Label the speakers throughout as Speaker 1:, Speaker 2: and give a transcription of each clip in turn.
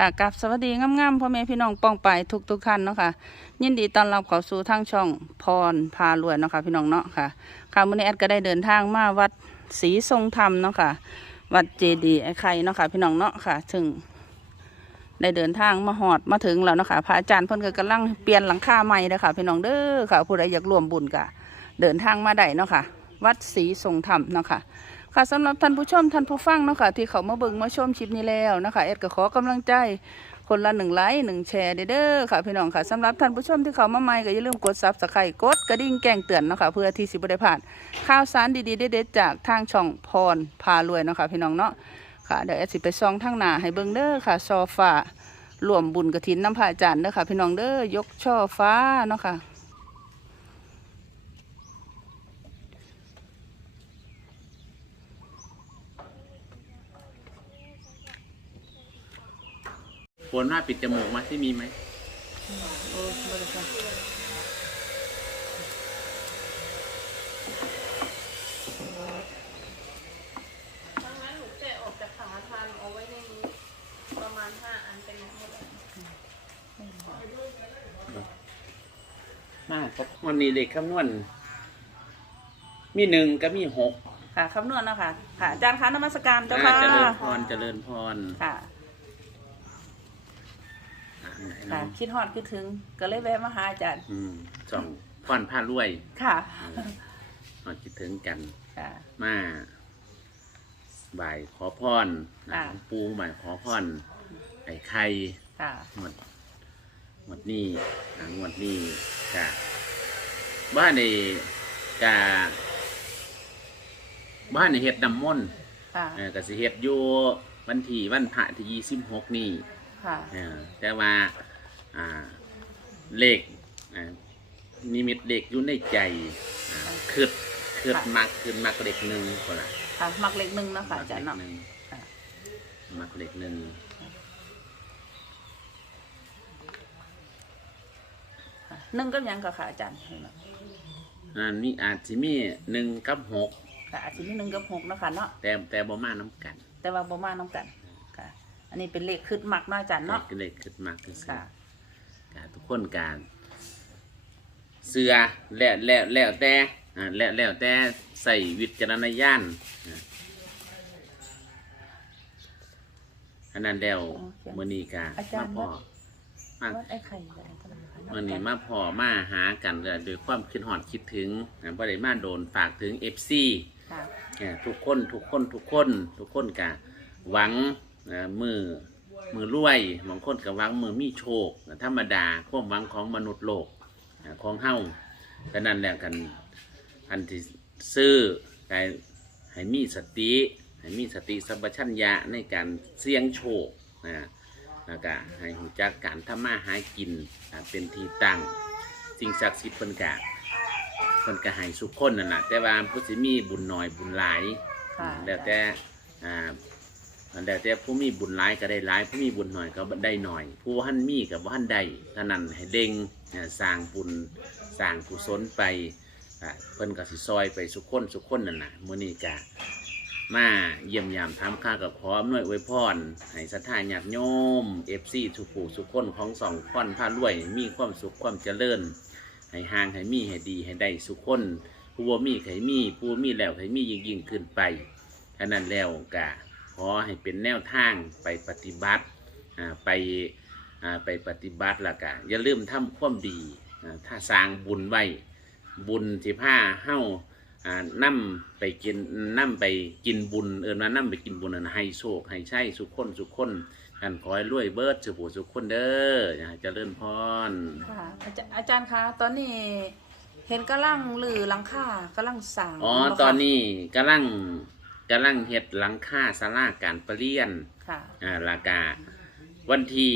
Speaker 1: ค่ะกับสวัสดีงามๆพ่อแม่พี่น้องป้องไปทุกทุกๆท่านเนาะค่ะ ยินดีต้อนรับเข้าสู่ทางช่องพรพารวยเนาะค่ะพี่น้องเนาะค่ะค่ะมื้อนี้แอดก็ได้เดินทางมาวัดศรีทรงธรรมเนาะค่ะ วัดเจดีย์ไอ้ไข่เนาะค่ะพี่น้องเนาะค่ะ ถึงได้เดินทางมาหอดมาถึงแล้วเนาะค่ะพระอาจารย์เพิ่นก็กำลังเปลี่ยนหลังคาใหม่เด้อค่ะ พี่น้องเด้อค่ะผู้ใดอยากร่วมบุญก็เดินทางมาได้เนาะค่ะ วัดศรีทรงธรรมเนาะค่ะ ค่ะสำหรับท่านผู้ชมท่านผู้ฟังเนาะค่ะที่เขามาเบิ่งมาชมคลิปนี้แล้วนะคะเอ็ดก็ขอกำลังใจคนละหนึ่งไลค์หนึ่งแชร์เด้อค่ะพี่น้องค่ะสำหรับท่านผู้ชมที่เขามาใหม่ก็อย่าลืมกดซับสไครต์กดกระดิ่งแจ้งเตือนเนาะค่ะเพื่อที่สิบได้พลาดข่าวสารดีๆเด็ดๆจากทางช่องพรพารวยเนาะค่ะพี่น้องเนาะค่ะเดี๋ยวแอดสิไปซองทางหน้าให้เบิ่งเด้อค่ะซอฟ้ารวมบุญกระถินน้ำพระอาจารย์เด้อค่ะพี่น้องเด้อยกช่อฟ้าเนาะค่ะ
Speaker 2: ฝนว่าปิดจมูกมาที่มีไหม
Speaker 1: โอ้บริการ
Speaker 3: ดังนั้นหนูแกะออกจากขาทานเอาไว้ในนี้ ประมาณห้าอันเป็นหมดเลย
Speaker 2: มากครับวันนี้เด็กคำนวณมีหนึ่งก็มีหก
Speaker 1: ค่ะคำนวณเนาะค่ะค่ะอาจารย์คะนมัสการเจ้า
Speaker 2: อ่า
Speaker 1: ค่ะ
Speaker 2: เจริญพรเจริญพร
Speaker 1: ค่ะ
Speaker 2: อ่าไหน
Speaker 1: ค่ะ
Speaker 2: เนาะ
Speaker 1: คิดฮอดคิดถึง ก็เลยแวะมาหาอาจารย์
Speaker 2: อืมสองพรผ้ารวย
Speaker 1: ค่ะ
Speaker 2: พอคิดถึงกัน
Speaker 1: ค่ะ
Speaker 2: มาบ่ายขอพรนะ
Speaker 1: อ่า
Speaker 2: หลวงปูบ่ายขอพรไอ้ไข่
Speaker 1: ค่ะ
Speaker 2: หมดหมดนี่อ่างวดนี่กะบ้านในกะบ้านในเฮ็ดน้ำมนต์
Speaker 1: ค่ะ
Speaker 2: เออก็สิเฮ็ดอยู่วันที่วันพระที่ยี่สิบหกนี่
Speaker 1: ค่ะ
Speaker 2: เออแต่ว่า อ่าเลขอ่านิมิตเลขอยู่ในใจอ่าคืดคืดมักคืดมักเลขหนึ่งคนละ
Speaker 1: ค่ะมักเล็กหนึ่งเนาะค่ะ
Speaker 2: มั
Speaker 1: อาจารย์
Speaker 2: เล
Speaker 1: เนาะ
Speaker 2: ขหนึ่ง
Speaker 1: ค่ะ
Speaker 2: มักเลขหนึ่ง
Speaker 1: ค่ะหนึ่งกับหยังก็ค่ะอาจารย์
Speaker 2: อ่ามีอาจสิมีหนึ่งกับหก
Speaker 1: ค่ะอาจจะมีหนึ่งกับหกเนาะค่ะเนาะ
Speaker 2: แต่แต่บ่มาน้ำกัน
Speaker 1: แต่ว่าบ่มาน้ำกันค่ะ อันนี้เป็นเลขคืดมักเนาะอาจารย์เนาะ
Speaker 2: ก็เลยขึ้นมากขึ้น
Speaker 1: ค่ะ
Speaker 2: การ ทุกคนการเสือแล้วแล้วแล้วแต่อ่าแล้วแล้วแต่ใส่วิจารณญาณอ่าอันนั้นแล้วมือนี้กามาพอมา
Speaker 1: วัดไอ้ไข่อะไรก็ได้ค่ะ
Speaker 2: มือนี้มาพอมาหากันก็โดยความคิดหอดคิดถึงอ่าบ่ได้มาโดนฝากถึงเอฟซี
Speaker 1: ค่ะ
Speaker 2: เนี่ยทุกคนทุกคนทุกคนทุกคนกะหวังเอ่อมือ มือรวยบางคนก็หวังมือมีโชคธรรมดาความหวังของมนุษย์โลกเอ่อของเฮาก็นั่นแหละกันอันที่ซื้อให้ให้มีสติให้มีสติสัมปชัญญะในการเสี่ยงโชคนะแล้วก็ให้หูจักการทำมาหากินอ่าเป็นที่ตั้งสิ่งศักดิ์สิทธิ์เพิ่นกะเพิ่นก็ให้สุขคนนั่นแหละแต่ว่าผู้สิมีบุญน้อยบุญหลาย
Speaker 1: ค่ะ
Speaker 2: แล้วแต่อ่า แล้วแต่ผู้มีบุญหลายก็ได้หลาย ผู้มีบุญหน้อยก็ได้หน้อย ผู้บ่ทันมีก็บ่ทันได้เท่านั้นให้เด้งอ่าสร้างบุญสร้างกุศลไปอ่าเพิ่นก็สิซอยไปสุขคนสุขคนนั่นน่ะมื้อนี้ก็มาเยี่ยมยามถามข้ากับพร้อมหน่วยอวยพรให้ศรัทธาญาติโยม FC ทุกผู้ทุกคนของสองพรพารวย มีความสุขความเจริญ ให้ห่างให้มีให้ดีให้ได้สุขคนผู้บ่มีให้มีผู้มีแล้วให้มียิ่งยิ่งขึ้นไปอันนั้นแล้วกะ ขอให้เป็นแนวทางไปปฏิบัติอ่าไปอ่าไปปฏิบัติและกะอย่าลืมทำความดีอ่าถ้าสร้างบุญไว้บุญที่ผ้าเฮ้าอ่านั่ไปกินนั่ไปกินบุญเอิญว่านั่ไปกินบุญนั้นให้โชคให้ใช่สุขคนสุขคนกันขอให้รวยเบิดสุขผู้สุขคนเด้ออย่าเจริญพร
Speaker 1: ค่ะอาจารย์อาจารย์คะตอนนี้เห็นกำลังลือหลังคากำลังสั่ง
Speaker 2: อ๋อ
Speaker 1: บ่คะ
Speaker 2: ตอนนี้กำลัง กำลังเฮ็ดหลังคาศาลาการประเรียน
Speaker 1: ค่ะ
Speaker 2: อ่าลากาวันที่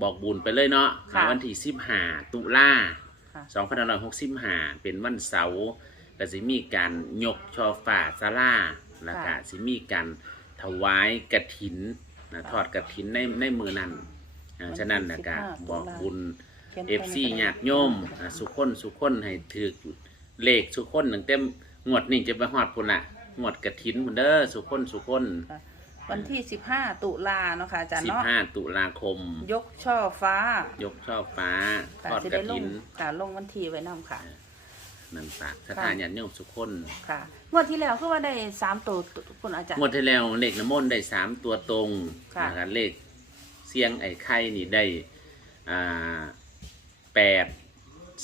Speaker 2: บอกบุญไปเลยเนาะ
Speaker 1: ค่ะ
Speaker 2: วันที่สิบห้าตุลา
Speaker 1: ค่ะ
Speaker 2: สองพันหกสิบห้าเป็นวันเสาร์ก็สิมีการยกชอฟ้าศาลาแล้วก็สิมีการถวายกระถินนะทอดกระถินในในมือนั้นอ่าฉะนั้นนะก็บอกบุญ
Speaker 1: ขียน
Speaker 2: เอฟซี
Speaker 1: ไปใน
Speaker 2: ญาติโยมอ่าสุขคนสุขคนให้ถือเลขสุขคนหนึ่งเต็มงวดนี่จะไปฮอดพุ่นละ งวดกระถินพุ่นเด้อสุขคนสุขคน
Speaker 1: ค่ะวันที่สิบห้าตุลาเนาะค่ะอาจารย์
Speaker 2: สิบ
Speaker 1: เนาะ
Speaker 2: ห้าตุลาคม
Speaker 1: ยกช่อฟ้าย
Speaker 2: กช่อฟ้า
Speaker 1: ค่ะ
Speaker 2: ทอด
Speaker 1: จะ
Speaker 2: กระ
Speaker 1: ได้ล
Speaker 2: ถิ
Speaker 1: ง
Speaker 2: น
Speaker 1: ค่ะลงวันที่ไว้นํค่ะ
Speaker 2: นั่นฝากส
Speaker 1: ค่ะ
Speaker 2: ถานญาติโยมสุกคน
Speaker 1: ค่ะงวดที่แล้วคือว่าได้สามตัวคุณอาจารย์
Speaker 2: งวดที่แล้วเลขน้ำมนต์ได้สามตัวตรง
Speaker 1: ค่ะ
Speaker 2: นะครับเลขเสียงไอ้ไข่นี่ได้อ่าแปด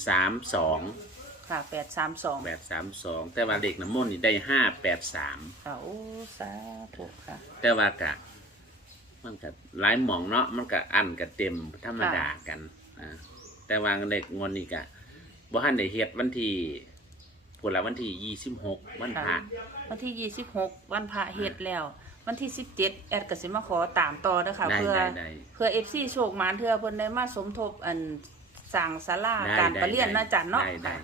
Speaker 2: สามสอง
Speaker 1: ค่ะแปดสามสอง
Speaker 2: แปดสามสองแต่ว่าเลขน้ำมนต์นี่ได้ห้าแปดสาม
Speaker 1: ค่ะโอ้สาธุค่ะ
Speaker 2: แต่ว่ากะ มันก็หลายหมองเนาะมันก็อันก็เต็มธรรมดากันอ่าแต่ว่าเลขงวดนี้กะบ่ทันได้เฮ็ดวันที่พุ่นละวันที่ยี่สิบหกวันพระ
Speaker 1: วันที่ยี่สิบหกวันพระเฮ็ดแล้ว วันที่สิบเจ็ดแอดกสิมาขอตามต่อเด้อค่ะ
Speaker 2: ได้
Speaker 1: เพื่อ
Speaker 2: ได้ได้
Speaker 1: เพื่อเอฟซีโชคหมานเพื่อเพิ่นได้มาสมทบอันสั่งศาลา
Speaker 2: ได้
Speaker 1: การ
Speaker 2: ได้
Speaker 1: ประเรียนนะอาจารย์เนาะ
Speaker 2: ได้ได้
Speaker 1: ค่ะ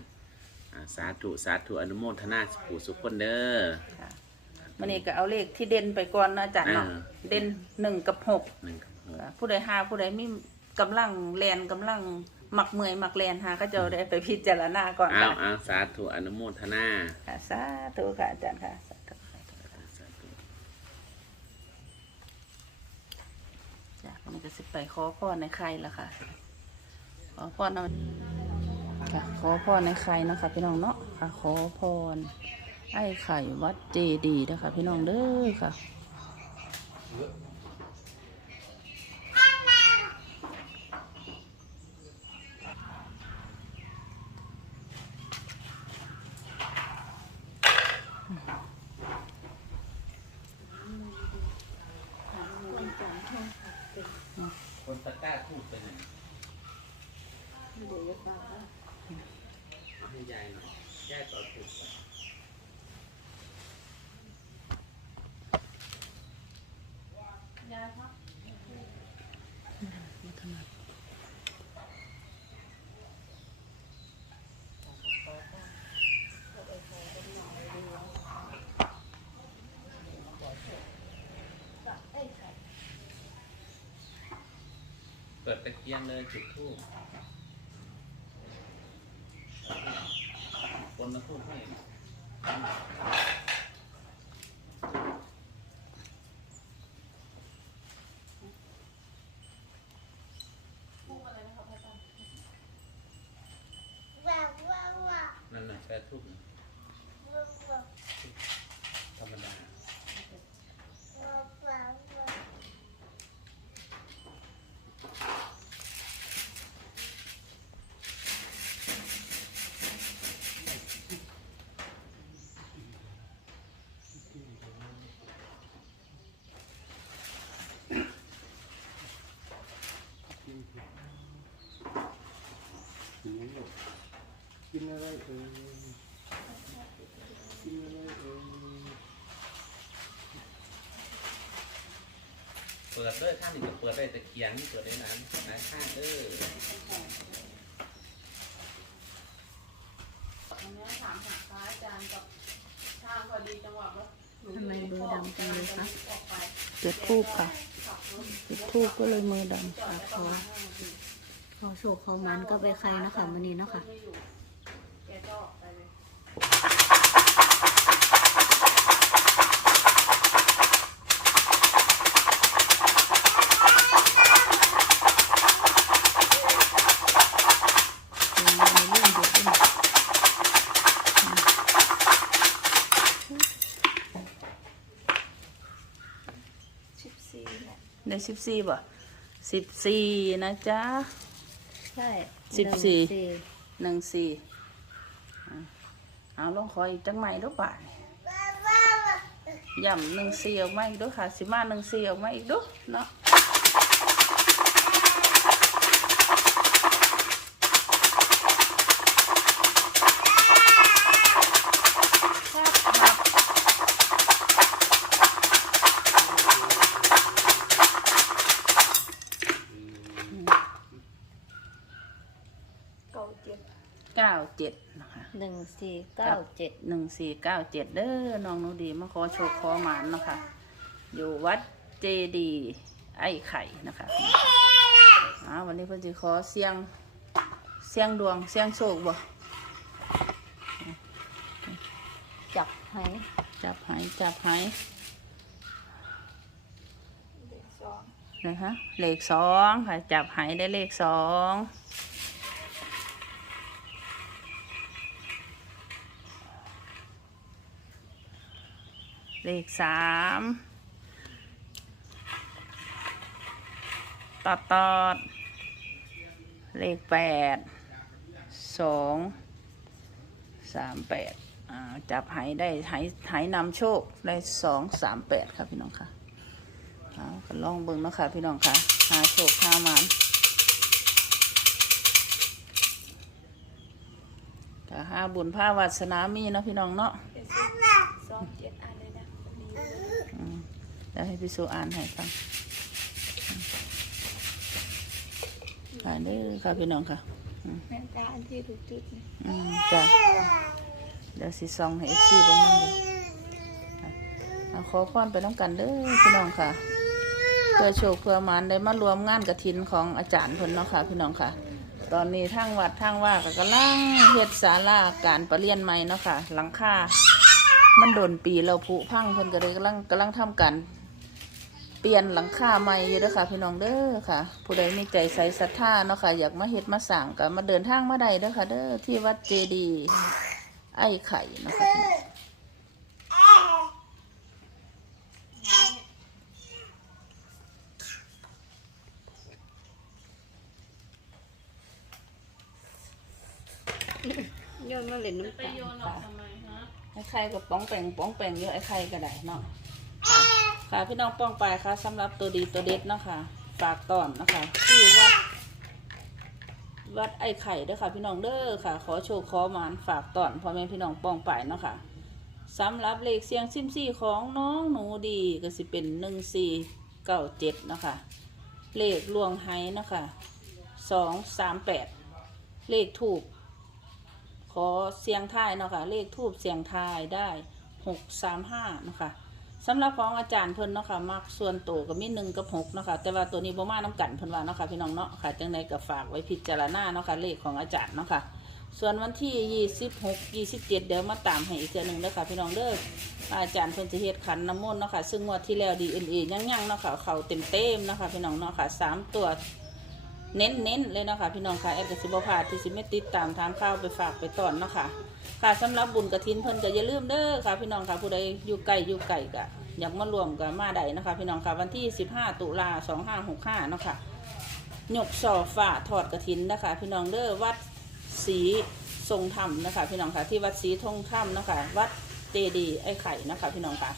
Speaker 2: อ่าสาธุสาธุอนุโมทนาผู้สุขคนเด้อ
Speaker 1: ค่ะมันนี่ก็เอาเลขที่เด่นไปก่อนนะอาจารย์เนาะ
Speaker 2: อ่า
Speaker 1: เด่นหนึ่งกับหก
Speaker 2: หนึ่งกับหก
Speaker 1: ค่ะผู้ใดหาผู้ใดมีกำลังแลนกำลังหมักเมื่อยหมักแลนหาก็จะได้ไปพิจารณาก่อน
Speaker 2: อ้า
Speaker 1: ค่ะ
Speaker 2: วอ้าวสาธุอนุโมทนา
Speaker 1: ค่ะสาธุค่ะอาจารย์ค่ะสาธุ
Speaker 2: สาธุ
Speaker 1: จ้ะมันก็สิไปขอพรในใครล่ะค่ะ ขอพรเอา ค่ะ ขอพรในไข่นะคะพี่น้องเนาะค่ะ ขอพรไอ้ไข่วัดเจดีย์นะคะพี่น้องเด้อค่ะ
Speaker 2: คนตะกร้าทูบไปไหนให้ยายหน่อยยายต่อถูกไป เปิดตะเกียงเลยจุดทูบคนมาทูบให้ นั่นน่ะแค่ ทูบน่ะธรรมดา
Speaker 4: กินอะไรเอ่ยกินอะไรเอ่ย
Speaker 2: เปิดเลยข้างหนึ่งก็เปิดได้ตะเกียงนี่เปิดได้นั้นนะข้างเด้อ
Speaker 3: อันนี้ถามหาพระอาจารย์กับทางพอดีจังหวะว่าหนู
Speaker 5: ทำไมมือดำจังเลยคะ
Speaker 3: ออกไป
Speaker 1: จุดทูบค่ะ
Speaker 3: ขับรถ
Speaker 1: จุดทูบก็เลยมือด
Speaker 3: จอดได้ประมาณห้านาที
Speaker 5: ขอโชคเขามันก็ไปใครเนาะคะมันนี้เนาะค่ะ
Speaker 3: ไม่อยู่แกก็ออกไปเลย
Speaker 5: เป็นในเรื่องเดียวกันำ
Speaker 1: ได้ สิบสี่บ่สิบสี่นะจ๊ะ
Speaker 5: ใช่
Speaker 1: สิบสี่
Speaker 5: หนึ่ง
Speaker 1: หนึ่งสี่อะเอาลองขออีกจังไหมด้วยป่ะย่ำหนึ่งสี่ออกมาอีกด้วยค่ะสิมาหนึ่งสี่ออกมาอีกด้วยเนาะครับครับ
Speaker 3: เก้าเจ็ด
Speaker 1: เก้าเจ็ดนะคะ
Speaker 5: หนึ่งสี่เก้าเจ็ด
Speaker 1: หนึ่งสี่เก้าเจ็ดเด้อน้องหนูดีมาขอโชคขอหมานเนาะคะ อยู่วัดเจดีย์ไอ้ไข่นะคะอ่าวันนี้เพิ่นจะขอเสียงเสียงดวงเสียงโชคบ่
Speaker 5: จับให้
Speaker 1: จับหายจับหายเลยฮะเลขสองค่ะจับหายได้เลขสอง เลขสามตอดตอด เลขแปดสองสามแปดอ่าจับหายได้หายหายนำโชคได้สองสามแปดครับพี่น้องค่ะเอาก็ลองเบิ่งเนาะค่ะพี่น้องค่ะหาโชคหามันก็หาบุญผ้าวาสนามีเนาะพี่น้องเนาะ
Speaker 3: สองเจ็ดอันเลยนะมันดีเลย
Speaker 1: อืม เดี๋ยวให้พี่สุอ่านให้ฟังอ่านเด้อค่ะพี่น้องค่ะ
Speaker 3: แม่จ้าอันที่ถูกจุดนะ
Speaker 1: อืมจ้ะเดี๋ยวสิซองให้เอฟซีบ้างเด้อค่ะเอาขอพรไปน้องกันเด้อพี่น้องค่ะเพื่อโชคเพื่อมันได้มารวมงานกระถินของอาจารย์พนเนาะค่ะ พี่น้องค่ะ ตอนนี้ทางวัดทางว่าก็กำลังเฮ็ดศาลาการประเรียนใหม่เนาะค่ะ หลังคามันโดนปีเราผุพังเพิ่นก็เลยกำลังกำลังทำการ เปลี่ยนหลังคาใหม่อยู่เด้อค่ะ พี่น้องเด้อค่ะ ผู้ใดมีใจใส่ศรัทธาเนาะค่ะ อยากมาเฮ็ดมาสร้างก็มาเดินทางมาได้เด้อค่ะ เด้อที่วัดเจดีย์ไอ้ไข่เนาะค่ะพี่น้อง
Speaker 5: โยนมาเล่นน้ำ
Speaker 3: ไป
Speaker 5: ตาล
Speaker 3: โยนออกทำไมฮะ
Speaker 1: ไอ้ไข่ก็ป้องแปงป้องแปงเยอะไอ้ไข่ก็ได้เนาะค่ะ ค่ะพี่น้องป้องไปค่ะสำหรับตัวดีตัวเด็ดเนาะค่ะฝากตอนนะคะที่วัดวัดไอ้ไข่ด้อค่ะ พี่น้องเด้อค่ะ ขอโชว์ขอมานฝากตอนพ่อแม่พี่น้องป้องไปเนาะค่ะสำหรับเลขเสียงซิมซี่ของน้องหนูดีก็สิเป็นหนึ่งสี่เก้าเจ็ดเนาะค่ะเลขลวงไห้เนาะค่ะสองสามแปดเลขถูกขอเสียงทายเนาะค่ะเลขทูบเสียงทายได้หกสามห้านะค่ะ สำหรับของอาจารย์เพิ่นเนาะค่ะมักส่วนตัวก็มีหนึ่งกับหกเนาะค่ะแต่ว่าตัวนี้บ่มาน้ำกันเพิ่นว่าเนาะค่ะพี่น้องเนาะค่ะจังใดก็ฝากไว้พิจารณาเนาะค่ะเลขของอาจารย์เนาะค่ะส่วนวันที่ยี่สิบหกยี่สิบเจ็ดเดี๋ยวมาตามให้อีกเทื่อหนึ่งเด้อค่ะพี่น้องเด้ออาจารย์เพิ่นจะเฮ็ดขันน้ำมนต์เนาะค่ะซึ่งงวดที่แล้วดีเอ็นเอยังยังๆเนาะค่ะเขาเต็มเต็มเนาะค่ะพี่น้องเนาะค่ะสามตัว เน้นเน้นเลยเนาะค่ะพี่น้องค่ะแอดกสิบพาดที่สิไม่ติดตามทานข้าวไปฝากไปตอนเนาะค่ะค่ะสำหรับบุญกระถินเพิ่นก็อย่าลืมเด้อค่ะพี่น้องค่ะผู้ใดอยู่ไกลอยู่ไกลก็อยากมารวมกับมาได้นะคะ พี่น้องค่ะวันที่ 15 ตุลา2565เนาะค่ะหยกสอฝ่าถอดกระถินนะคะ พี่น้องเด้อวัดศรีทรงธรรมนะคะ พี่น้องค่ะที่วัดศรีทงธรรมเนาะคะ วัดเจดีไอ้ไข่นะคะ พี่น้องค่ะ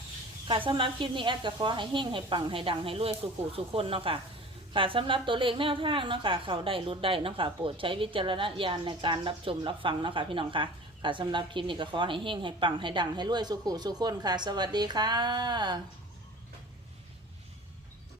Speaker 1: ค่ะสำหรับคลิปนี้แอดก็ขอให้เฮงให้ปังให้ดังให้รวยสุขุสุขคนเนาะค่ะ ค่ะสำหรับตัวเลขแนวทางเนาะค่ะเขาได้รุดได้เนาะค่ะโปรดใช้วิจารณญาณในการรับชมรับฟังเนาะค่ะพี่น้องค่ะค่ะสำหรับคลิปนี้ก็ขอให้เฮงให้ปังให้ดังให้รวยสุขุสุขคนค่ะ สวัสดีค่ะ